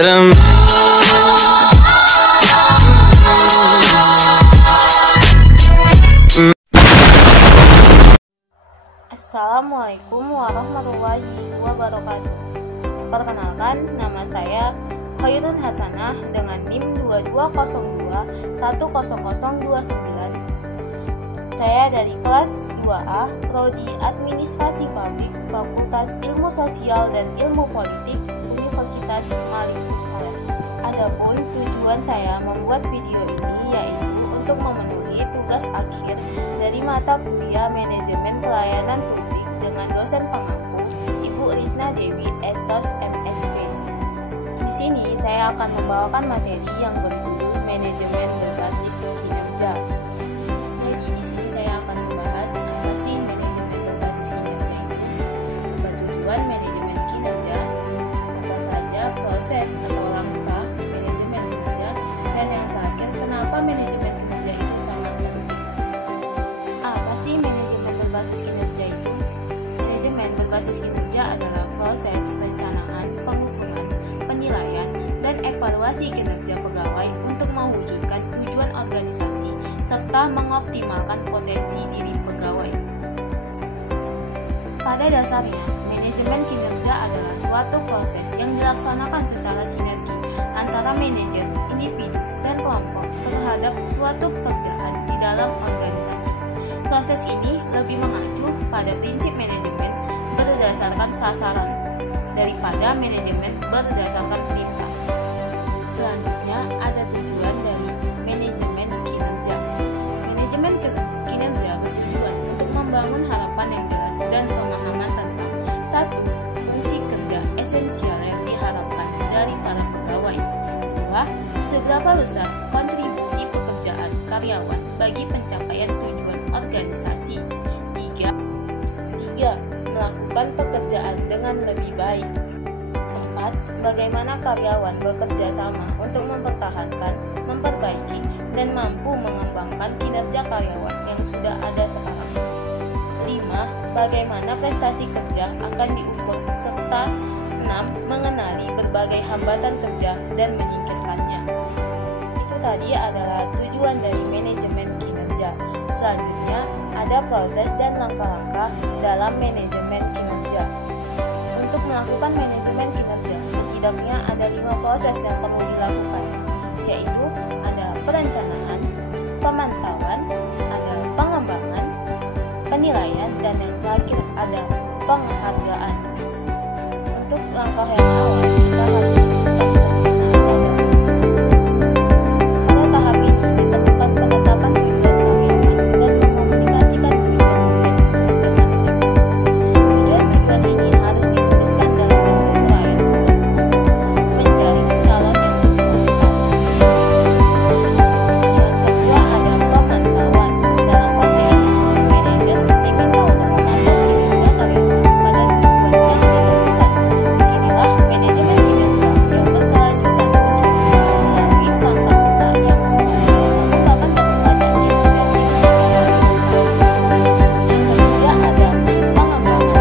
get 'em. Assalamualaikum warahmatullahi wabarakatuh. Perkenalkan, nama saya Khairun Hasanah dengan NIM 2202100029. Saya dari kelas 2A, Prodi Administrasi Publik, Fakultas Ilmu Sosial dan Ilmu Politik, Universitas Malikustara. Adapun tujuan saya membuat video ini yaitu untuk memenuhi tugas akhir dari mata kuliah Manajemen Pelayanan Publik dengan dosen pengampu Ibu Risna Dewi Esos MSP. Di sini saya akan membawakan materi yang berjudul Manajemen Berbasis Kinerja. Jadi di sini saya akan membahas apa sih manajemen berbasis kinerja itu, apa tujuan manajemen kinerja, apa saja proses atau langkah manajemen kinerja, dan yang terakhir kenapa manajemen kinerja itu sangat penting. Apa sih manajemen berbasis kinerja itu? Manajemen berbasis kinerja adalah proses perencanaan, pengukuran, penilaian, dan evaluasi kinerja pegawai untuk mewujudkan tujuan organisasi serta mengoptimalkan potensi diri pegawai. Pada dasarnya, manajemen kinerja adalah suatu proses yang dilaksanakan secara sinergi antara manajer, individu, dan kelompok terhadap suatu pekerjaan di dalam organisasi. Proses ini lebih mengacu pada prinsip manajemen berdasarkan sasaran daripada manajemen berdasarkan perintah. Selanjutnya, ada tujuan dari manajemen kinerja. Manajemen kinerja bertujuan untuk membangun harapan yang jelas dan pemahaman tentang satu, fungsi kerja esensial yang diharapkan dari para pegawai. Dua, seberapa besar kontribusi pekerjaan karyawan bagi pencapaian tujuan organisasi. Tiga, melakukan pekerjaan dengan lebih baik. 4. Bagaimana karyawan bekerja sama untuk mempertahankan, memperbaiki, dan mampu mengembangkan kinerja karyawan yang sudah ada sekarang. 5. Bagaimana prestasi kerja akan diukur, serta 6. Mengenali berbagai hambatan kerja dan menyingkirkannya. Itu tadi adalah tujuan dari manajemen kinerja. Selanjutnya, ada proses dan langkah-langkah dalam manajemen kinerja. Untuk melakukan manajemen kinerja, setidaknya ada 5 proses yang perlu dilakukan, yaitu ada perencanaan, pemantauan, ada pengembangan, penilaian, dan yang terakhir ada penghargaan. Untuk langkah yang awal, kita harus menentukan perencanaan dahulu. Pada tahap ini diperlukan penetapan tujuan karyawan dan mekomunikasikan tujuan-tujuan ini dengan mereka. Tujuan-tujuan ini harus dituliskan dalam bentuk uraian tugas untuk menjaring calon yang berkualitas. Yang kedua ada pemantauan. Dalam fase ini, manajer diminta untuk memantau kinerja karyawan pada tujuan yang ditentukan. Disinilah manajemen kinerja yang berkelanjutan muncul melalui langkah-langkah yang mengembangkan keberlanjutan kinerja itu secara yang ketiga ada pengembangan.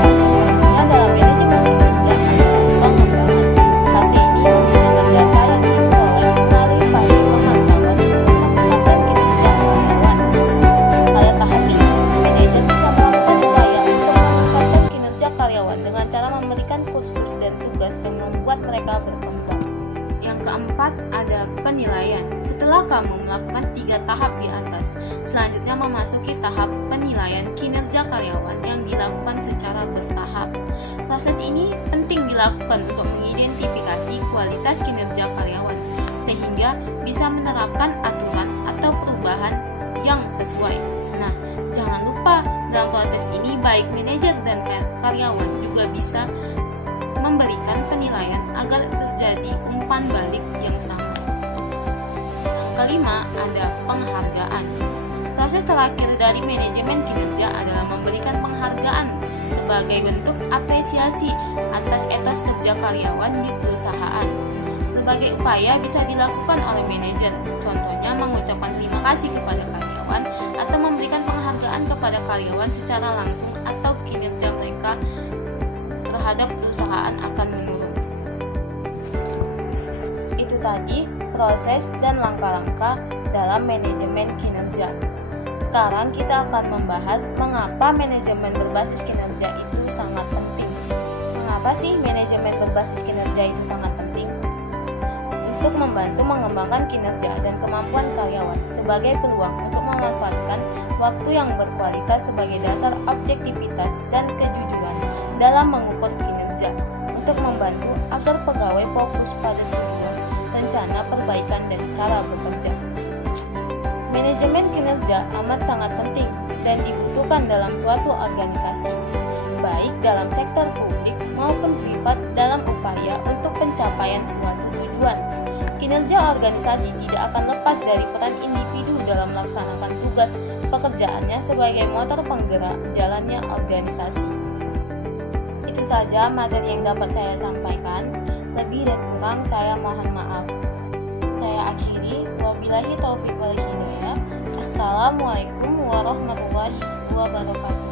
Fase selanjutnya dalam manajemen kinerja adalah pengembangan. Fase ini menggunakan data yang diperoleh melalui fase pemantauan untuk meningkatkan kinerja karyawan. Pada tahap ini, manajer bisa melakukan upaya untuk meningkatkan kinerja karyawan dengan cara memberikan kursus dan tugas yang membuat mereka berkembang. Yang keempat ada penilaian. Setelah kamu melakukan 3 tahap di atas, selanjutnya memasuki tahap penilaian kinerja karyawan yang dilakukan secara bertahap. Proses ini penting dilakukan untuk mengidentifikasi kualitas kinerja karyawan, sehingga bisa menerapkan aturan atau perubahan yang sesuai. Nah, jangan lupa dalam proses ini baik manajer dan karyawan juga bisa memberikan penilaian agar terjadi umpan balik yang sama. Yang kelima ada penghargaan. Proses terakhir dari manajemen kinerja adalah memberikan penghargaan sebagai bentuk apresiasi atas etos kerja karyawan di perusahaan. Berbagai upaya bisa dilakukan oleh manajer, contohnya mengucapkan terima kasih kepada karyawan atau memberikan penghargaan kepada karyawan secara langsung atau kinerja mereka terhadap perusahaan akan menurun. tadi proses dan langkah-langkah dalam manajemen kinerja. Sekarang kita akan membahas mengapa manajemen berbasis kinerja itu sangat penting. Mengapa sih manajemen berbasis kinerja itu sangat penting? Untuk membantu mengembangkan kinerja dan kemampuan karyawan sebagai peluang untuk memanfaatkan waktu yang berkualitas sebagai dasar objektivitas dan kejujuran dalam mengukur kinerja, untuk membantu agar pegawai fokus pada tujuan, rencana perbaikan dan cara bekerja. Manajemen kinerja amat sangat penting dan dibutuhkan dalam suatu organisasi, baik dalam sektor publik maupun privat dalam upaya untuk pencapaian suatu tujuan. Kinerja organisasi tidak akan lepas dari peran individu dalam melaksanakan tugas pekerjaannya sebagai motor penggerak jalannya organisasi. Itu saja materi yang dapat saya sampaikan. Lebih dan kurang saya mohon maaf. Saya akhiri. Wabillahi taufiq wal hidayah. Assalamualaikum warahmatullahi wabarakatuh.